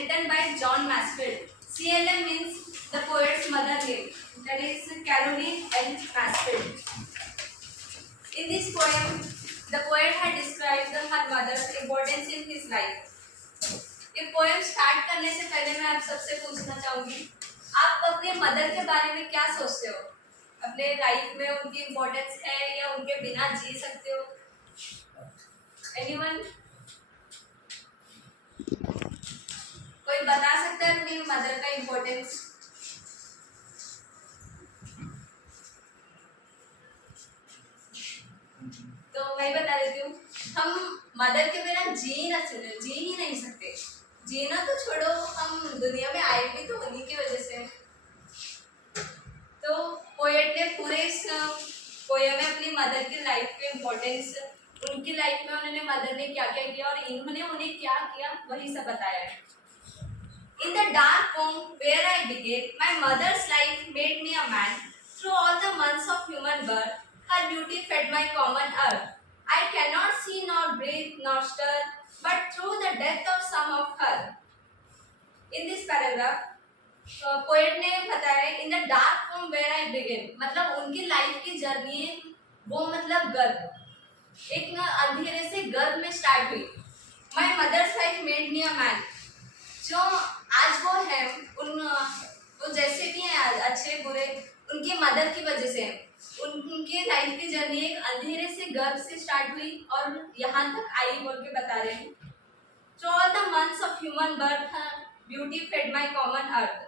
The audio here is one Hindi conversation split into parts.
written by John Masefield. CLM means the poet's mother name, that is Caroline L. Masefield. In this poem, the poet had described her mother's importance in his life. ये पोएम स्टार्ट करने से पहले मैं आप सबसे पूछना चाहूंगी, आप अपने मदर के बारे में क्या सोचते हो? अपने लाइफ में उनकी इम्पोर्टेंस है या उनके बिना जी सकते हो? एनीवन? कोई बता सकता है अपनी मदर का इम्पोर्टेंस? तो मैं बता देती हूँ, हम मदर के बिना जी ही नहीं सकते। जीना तो छोड़ो, हम दुनिया में आए भी तो उन्हीं की वजह से। तो पोएट ने पूरे इस पोएम में अपनी मदर की लाइफ के इम्पोर्टेंस, उनकी लाइफ में उन्होंने मदर ने क्या क्या किया और इन्होंने उन्हें क्या किया, वही सब बताया है। In the dark home where I began, my mother's life made me a man. Through all the months of human birth, her beauty fed my common earth. I cannot see nor breathe nor stir, but through the death of some of her. In this paragraph, poet ने बताया in the dark home where I begin, मतलब उनकी लाइफ की जर्नी वो मतलब गर्भ, एक अंधेरे से गर्भ में स्टार्ट हुई। My mother's life made me a man, जो आज वो है वो जैसे भी हैं अच्छे बुरे, उनकी मदर की वजह से है। उनकी लाइफ की जर्नी एक अंधेरे से गर्भ से स्टार्ट हुई और यहाँ तक आई बोल के बता रहे हैं। Through all the months of human birth, her beauty fed my common earth.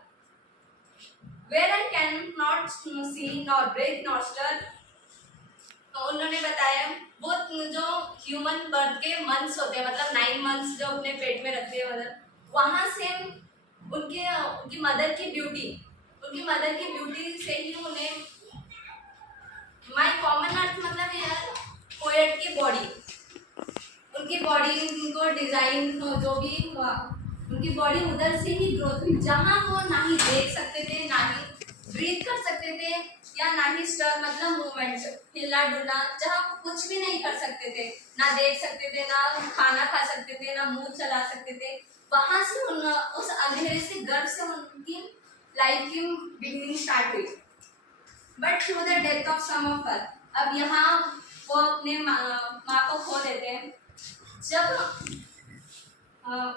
Where I cannot see nor breathe nor stir. तो उन्होंने बताया वो जो ह्यूमन बर्थ के मंथ्स होते हैं, मतलब 9 मंथ्स जो अपने पेट में रखते हैं मदर, वहाँ से उनकी मदर की ब्यूटी से ही उन्हें माई कॉमन अर्थ, मतलब यार पोएट की बॉडी, उनकी बॉडी उनको डिजाइन जो भी हुआ, उनकी बॉडी उधर से ही ग्रोथ हुई, जहाँ वो ना ही देख सकते थे, ना ही ब्रीथ कर सकते थे, या ना ही स्टर मतलब मूवमेंट, हिलना डुलना, जहाँ वो कुछ भी नहीं कर सकते थे, ना देख सकते थे, ना खाना खा सकते थे, ना मुंह चला सकते थे, वहाँ से उस अंधेरे से गर्भ से उनकी लाइफ की बिगनिंग स्टार्ट हुई। But through the death of some of her, अब यहाँ वो अपने माँ को खो देते हैं। जब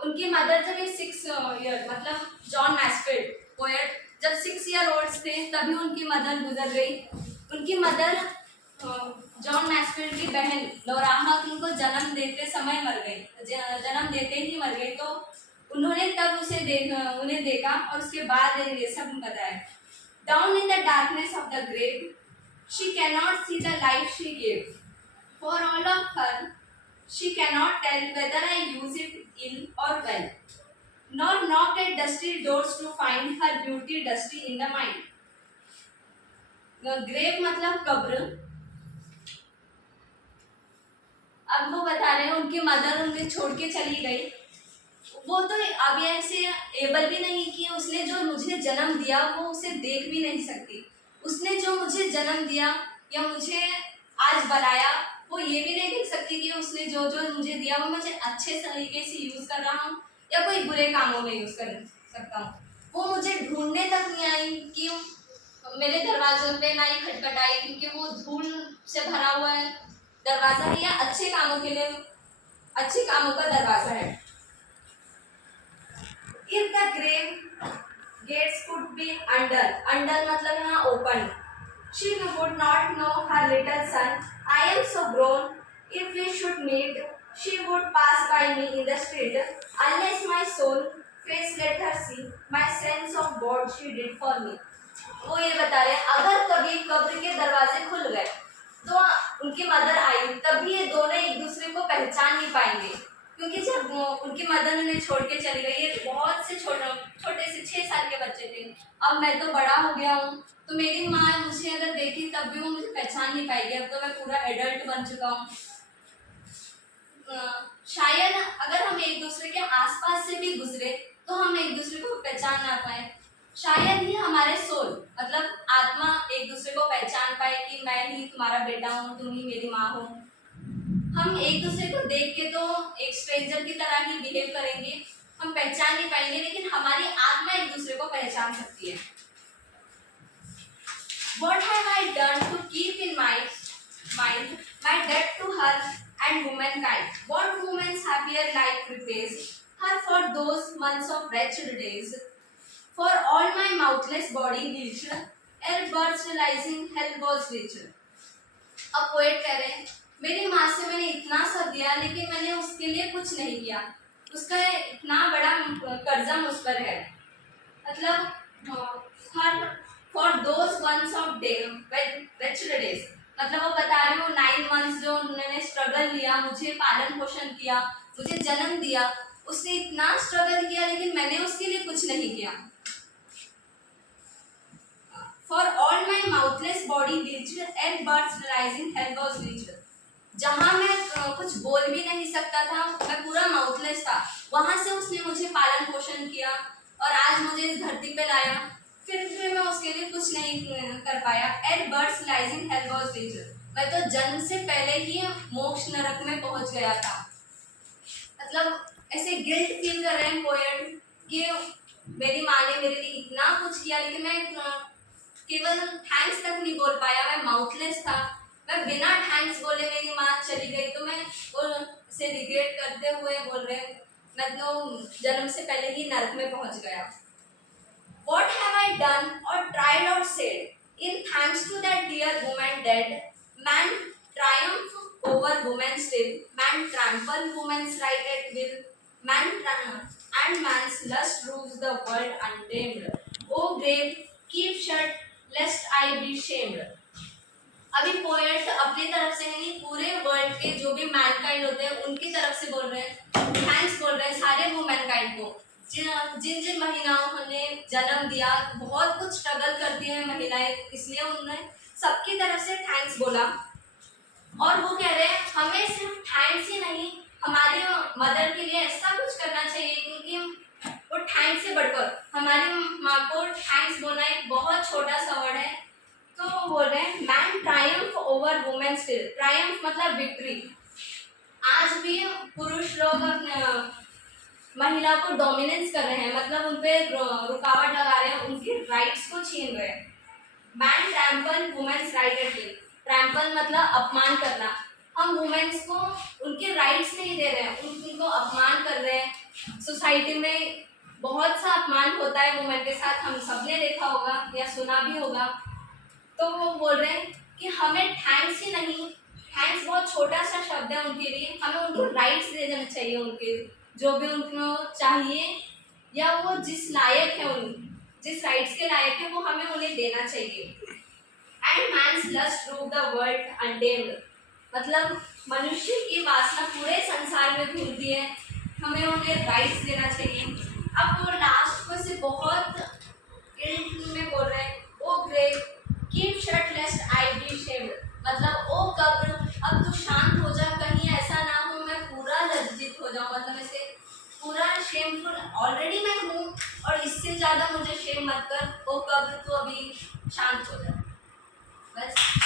उनकी मदर जब ये 6 ईयर, मतलब जॉन मैसफील्ड पोएट जब 6 ईयर ओल्ड थे तभी उनकी मदर गुजर गई। उनकी मदर जॉन मैसफील्ड की बहन लोराहा उनको जन्म देते समय मर गई, जन्म देते ही मर गई। तो उन्होंने तब उन्हें देखा और उसके बाद ये सब बताया। Down in the darkness of the grave she cannot see the light she gave, for all of her she cannot tell whether I use it ill or well, nor knock at dusty doors to find her beauty dusty in the mind. Grave मतलब कब्र। अब वो बता रहे हैं उनकी मदर उन्हें छोड़ के चली गई, वो तो अब ऐसे एबल भी नहीं कि उसने जो मुझे जन्म दिया वो उसे देख भी नहीं सकती। उसने जो मुझे जन्म दिया या मुझे आज बनाया वो ये भी नहीं देख सकती कि उसने जो जो मुझे दिया वो मुझे अच्छे तरीके से यूज़ कर रहा हूँ या कोई बुरे कामों में यूज़ कर सकता हूँ। वो मुझे ढूंढने तक नहीं आई कि मेरे दरवाजों पे ना ही खटखटाई, क्योंकि वो धूल से भरा हुआ है दरवाज़ा है, या अच्छे कामों के लिए अच्छे कामों का दरवाज़ा है। If the grave gates could be under मतलब यहाँ open, she would not know her little son. I am so grown. If we should meet, she would pass by me in the street. Unless my soul face let her see my sense of God she did for me. वो ये बता रहे हैं अगर कभी कब्र के दरवाजे खुल गए तो उनकी मदर आई, तभी ये दोनों एक दूसरे को पहचान नहीं पाएंगे, क्योंकि जब उनकी मदर उन्हें छोड़ के चली गई, ये बहुत से छोटे से 6 साल के बच्चे थे। अब मैं तो बड़ा हो गया हूँ, तो मेरी माँ मुझे अगर देखी तब भी वो मुझे पहचान नहीं पाएगी, अब तो मैं पूरा एडल्ट बन चुका हूँ। शायद अगर हम एक दूसरे के आसपास से भी गुजरे तो हम एक दूसरे को पहचान ना पाए, शायद ही हमारे सोल मतलब आत्मा एक दूसरे को पहचान पाए कि मैं ही तुम्हारा बेटा हूँ, तुम ही मेरी माँ हो। हम एक दूसरे को देख के तो एक स्ट्रेंजर की तरह ही बिहेव करेंगे, हम पहचान नहीं पाएंगे, लेकिन हमारी आत्मा एक दूसरे को पहचान सकती है। What have I done to keep in my mind my debt to her and womankind? What woman's happier life repays her for those months of wretched days? For all my mouthless body bleached, air birds realizing hell was reached. अब पोएट कह रहे हैं, मेरी माँ से मैंने इतना सब दिया, लेकिन मैंने उसके लिए कुछ नहीं किया। उसका इतना बड़ा कर्जा मुझ पर है। मतलब her for those months of wretched days, मतलब वो बता रहे हो 9 months जो उन्होंने स्ट्रगल लिया, मुझे पालन पोषण किया, मुझे जन्म दिया, उसने इतना स्ट्रगल किया, लेकिन मैंने उसके लिए कुछ नहीं किया। For all my mouthless body bleached and birds realizing hell was reached. जहाँ मैं कुछ बोल भी नहीं सकता था, मैं पूरा माउथलेस था, वहाँ से उसने मुझे पालन पोषण किया और आज मुझे इस धरती पे लाया। फिर भी मैं उसके लिए कुछ नहीं कर पाया। And birds realizing hell was reached. मैं तो जन्म से पहले ही मोक्ष नरक में पहुँच गया था। मतलब ऐसे गिल्ट फील कर रहे हैं पोएट कि मेरी माँ ने मेरे लिए इतना कुछ किया, लेकिन मैं केवल थैंक्स तक नहीं बोल पाया। मैं माउथलेस था, मैं बिना थैंक्स बोले मेरी माँ चली गई, तो मैं उसे रिग्रेट करते हुए बोल रहे मैं तो जन्म से पहले ही नरक में पहुंच गया। What have I done or tried or said in thanks to that dear woman dead? Man triumph over woman still, man trample woman's right at will, and man's lust rules the world untamed. O grave, keep shut lest I be shamed. अभी पोएट अपनी तरफ से नहीं, पूरे वर्ल्ड के जो भी मैनकाइंड होते हैं उनकी तरफ से बोल रहे हैं, थैंक्स बोल रहे हैं सारे वुमेनकाइंड को, जिन जिन महिलाओं ने जन्म दिया, बहुत कुछ स्ट्रगल करती हैं महिलाएं, इसलिए उन्होंने सबकी तरफ से थैंक्स बोला। और वो कह रहे हैं हमें सिर्फ थैंक्स ही नहीं, हमारी मदर के लिए ऐसा कुछ करना चाहिए, क्योंकि वो थैंक्स से बढ़कर हमारी माँ को थैंक्स बोलना एक बहुत छोटा सा वर्ड है। तो बोल रहे हैं man Triumph over women still. Triumph मतलब विक्ट्री। आज भी पुरुष लोग महिला को डोमिनेंस कर रहे हैं, मतलब उन पे रुकावट लगा रहे हैं, उनके राइट्स को छीन रहे हैं। Man trample women's right at will. Trample मतलब अपमान करना। हम वुमेन्स को उनके राइट्स नहीं दे रहे हैं, उनको अपमान कर रहे हैं। सोसाइटी में बहुत सा अपमान होता है वुमेन के साथ, हम सबने देखा होगा या सुना भी होगा। तो वो बोल रहे हैं कि हमें थैंक्स ही नहीं, थैंक्स बहुत छोटा सा शब्द है उनके लिए, हमें उनको राइट्स दे देना चाहिए, उनके जो भी उनको चाहिए या वो जिस लायक है, उन जिस राइट्स के लायक है वो हमें उन्हें देना चाहिए। And man's lust rule the world untamed, मतलब मनुष्य की वासना पूरे संसार में घूमती है, हमें उन्हें राइट्स देना चाहिए। अब वो लास्ट को से बहुत गिल्ट में बोल रहे हैं, ओ ग्रेट कीप शट लेस्ट आई बी शेम्ड, मतलब ओ कब्र अब तू शांत हो जा, कहीं ऐसा ना हो मैं पूरा लज्जित हो जाऊं, मतलब ऐसे पूरा शेमफुल ऑलरेडी मैं हूँ और इससे ज़्यादा मुझे शेम मत कर, ओ कब्र तू अभी शांत हो जा, बस।